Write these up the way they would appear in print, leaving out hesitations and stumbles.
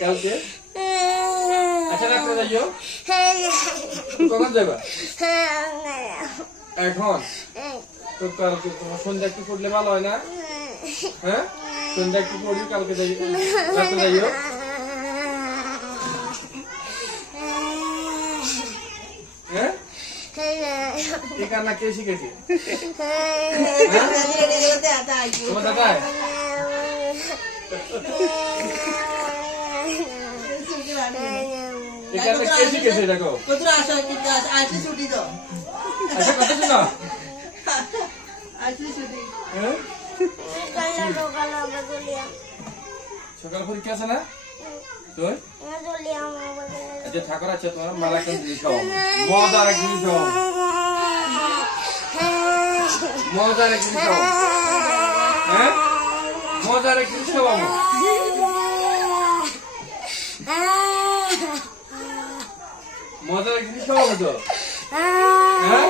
কালকে আচ্ছা রাখতে যাইও কখন যাবা এখন তো কালকে তোমার সন্ধ্যা একটু পড়লে ভালো হয় না হ্যাঁ সন্ধ্যা একটু পড়ি কালকে যাই রাখতে যাইও হ্যাঁ এই কান্না কে শিখেছে তোমার দাদা এই কান্না কে শিখেছে দেখো আচ্ছা কথা শোনো সকাল পরীক্ষা আছে না তোর আচ্ছা ঠাকুর আছে তোমার মালা কেন জিনিস খাও মজার এক জিনিস খাও মজার এক জিনিস খাও হ্যাঁ মজার এক জিনিস খাও মজার এক জিনিস খাওয়াবো তো হ্যাঁ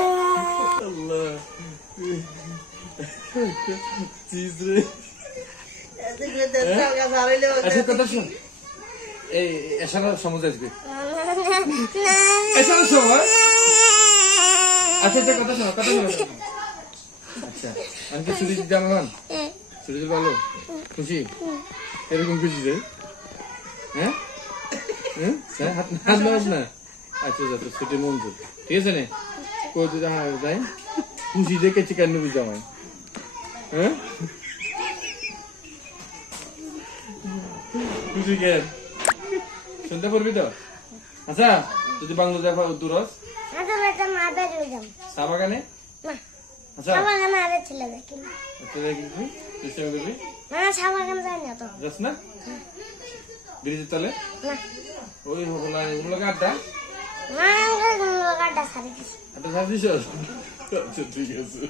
আচ্ছা কথা শোন এই এসানোর সময় আসবে এসানোর সময় আচ্ছা আচ্ছা কথা শোনো আচ্ছা আমি তো ছুটি দিতে আমার ছুটি দিতে ভালো খুশি এরকম খুশি রে হ্যাঁ হ্যাঁ হাত মাস না আচ্ছা আচ্ছা ছুটি মন তো ঠিক আছে না কই তুই যাই খুশি দেখে চিকেন নুবি জামাই হ্যাঁ খুশি কেন শুনতে পারবি তো আচ্ছা যদি বাংলা দেখা দূর চা বাগানে আচ্ছা যাস না ব্রিজের তলে ওই আড্ডা আড্ডা ছাড় দিস আচ্ছা ঠিক আছে